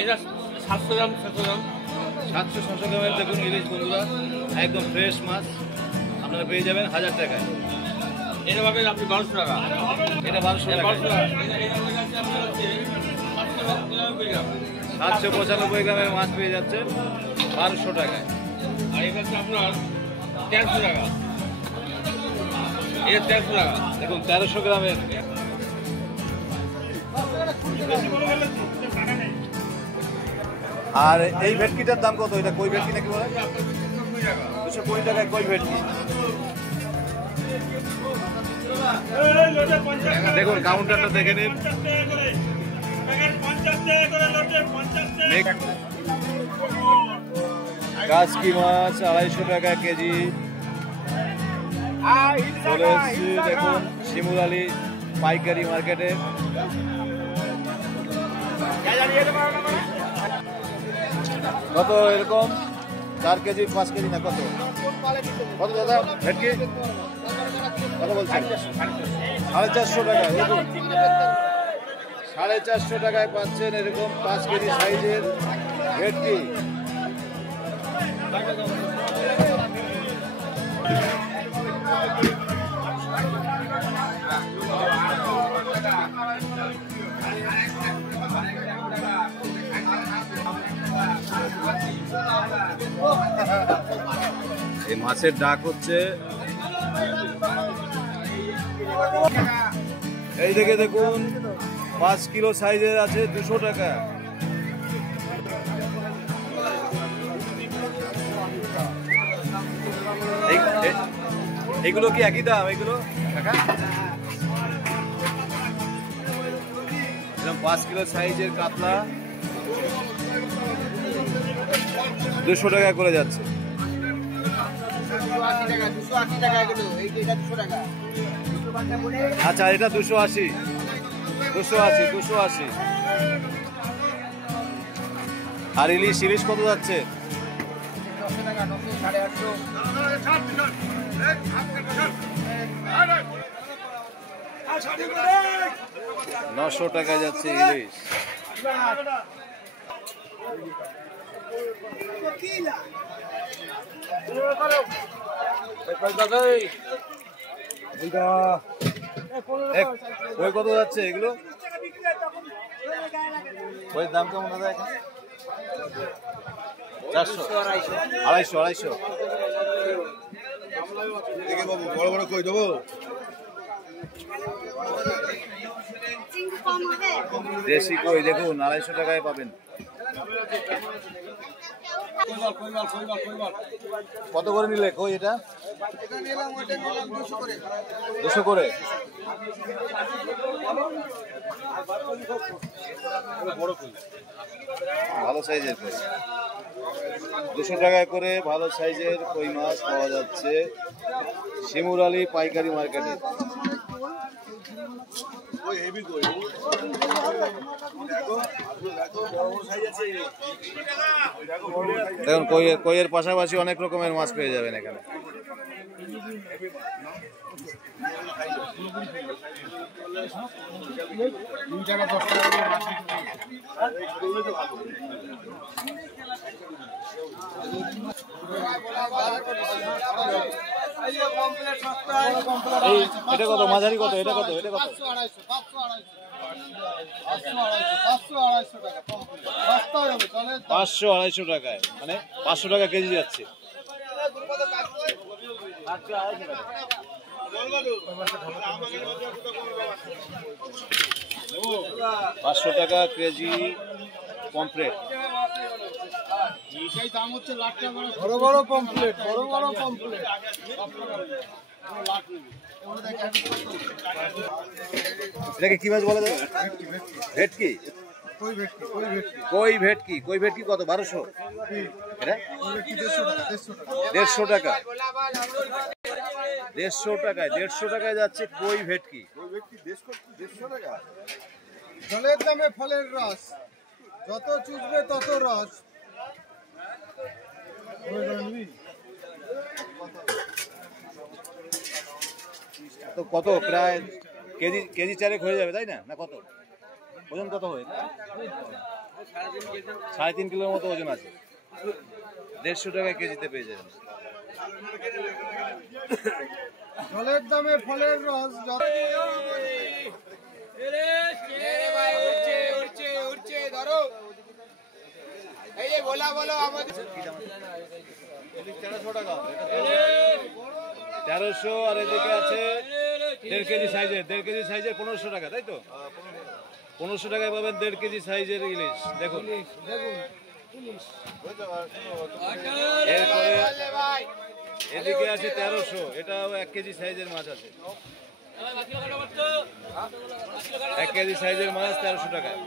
এটা 700 গ্রাম 700 গ্রামের দেখুন ইলিশ বন্ধুরা, একদম ফ্রেশ মাছ আপনারা পেয়ে যাবেন 1000 টাকায়। এটা পাবেন আপনি 1200 টাকা। এটা 1200 টাকা। 795 গ্রামের মাছ পেয়ে যাচ্ছেন 1200 টাকায়। আর এটা হচ্ছে আপনার 1300 টাকা। এটা 1300 টাকা। দেখুন 1300 গ্রামের। আর এই ভেটকিটার দাম কত? এটা কই ভেটকি নাকি বলে? 220 টাকায় কই ভেটকি। দেখুন কাউন্টারটা দেখে নিন। কাজকি মাছ 250 টাকা কেজি চলে এসেছি। দেখুন শিমুরালী পাইকারি মার্কেটে। কত এরকম 4 কেজি 5 কেজি না কত কত দাদা ভেটকি কত বলছেন? 450 টাকা। দেখুন 450 টাকায় পাচ্ছেন এরকম 5 কেজি সাইজের ভেটকি। এই মাছের ডাক হচ্ছে। এই দেখে দেখুন 5 কিলো সাইজের আছে 200 টাকা। এগুলো কি একই দাম? এগুলো টাকা 5 কিলো সাইজের কাতলা 200 টাকা করে যাচ্ছে। আচ্ছা এটা 280 280। আর ইলিশ ইলিশ কত যাচ্ছে? 900 টাকা যাচ্ছে ইলিশ। ওই কত যাচ্ছে এগুলো? ওই দাম কেমন দাদা এখানে? 400 250 বড় বড় কই দেবো? দেশি কই দেখুন 250 টাকায় পাবেন। কত করে নিলে কই এটা? 200 করে। ভালো সাইজের কই 200 টাকায় করে ভালো সাইজের কই মাছ পাওয়া যাচ্ছে শিমুরালী পাইকারি মার্কেটে। দেখুন কইয়ের পাশাপাশি অনেক রকমের মাছ পেয়ে যাবেন এখানে। এটা কত? মাঝারি কত? এটা কত? এটা কত? 500 250 টাকায়, মানে 500 টাকা কেজি যাচ্ছে। 500 টাকা কেজি পমফ্রেট। বড় বড় পমফ্রেট, বড় বড় পমফ্রেট। এটাকে কি মাছ বলা যাবে? ভেটকি। কই ভেটকি। কই ভেটকি কত? 1200। এটা 150 টাকা। 150 টাকায় 150 টাকায় যাচ্ছে কই ভেটকি। জলের দামে ফলের রস, যত চুষবে তত রস। তো কত? প্রায় কেজি চারেক হয়ে যাবে তাই না? না কত ওজন কত হয়? 3.5 কিলোর মতো ওজন আছে। 150 টাকায় কেজিতে পেয়ে যাবেন। ফলের দামে ফলের রস যত তেরোশো, আর এদিকে আছে 1.5 কেজি সাইজের, 1.5 কেজি সাইজের 1500 টাকা, তাই তো? 1500 টাকায় পাবেন 1.5 কেজি সাইজের ইলিশ। দেখুন, এরপরে এদিকে আছে 1300, এটাও 1 কেজি সাইজের মাছ আছে। 1 কেজি সাইজের মাছ 1300 টাকায়।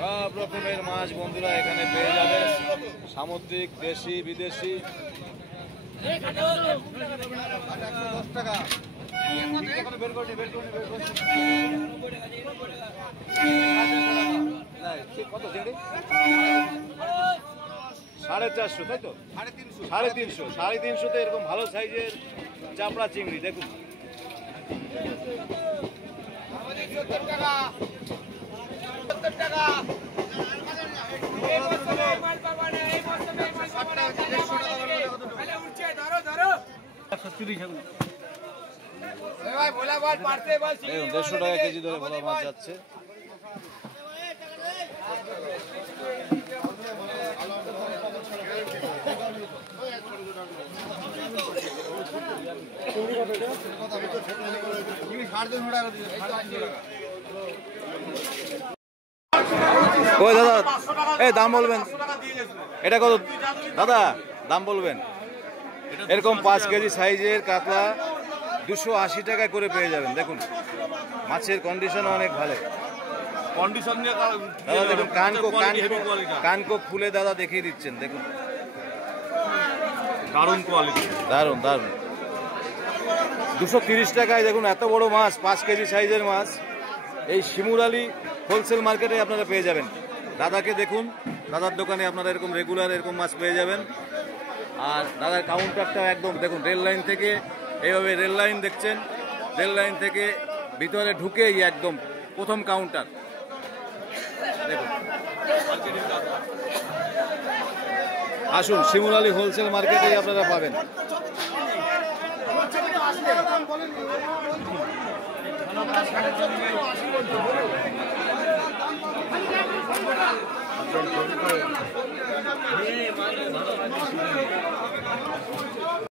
সব রকমের মাছ বন্ধুরা এখানে পেয়ে যাবেন, সামুদ্রিক, দেশি, বিদেশি। 10 টাকা কত চিংড়ি? 450, তাই তো? 350, 350তে এরকম ভালো সাইজের চাপড়া চিংড়ি। দেখুন, দেখুন 150 টাকা কেজি ধরে ভোলা মাছ যাচ্ছে। ওই দাদা, এই দাম বলবেন, এটা কত দাদা? দাম বলবেন। এরকম 5 কেজি সাইজের কাতলা 280 টাকায় করে পেয়ে যাবেন। দেখুন, মাছের কন্ডিশন অনেক ভালো। দাদা দেখুন, কানকো খুলে দাদা দেখিয়ে দিচ্ছেন। দেখুন, দারুণ কোয়ালিটি, দারুণ দারুণ। 230 টাকায় দেখুন এত বড় মাছ, 5 কেজি সাইজের মাছ। এই শিমুরালী হোলসেল মার্কেটে আপনারা পেয়ে যাবেন। দাদাকে দেখুন, দাদার দোকানে আপনারা এরকম রেগুলার এরকম মাছ পেয়ে যাবেন। আর দাদার কাউন্টারটা একদম দেখুন, রেল লাইন থেকে এইভাবে, রেল লাইন দেখছেন, রেল লাইন থেকে ভিতরে ঢুকেই একদম প্রথম কাউন্টার। দেখুন, আসুন, শিমুরালী হোলসেল মার্কেটেই আপনারা পাবেন।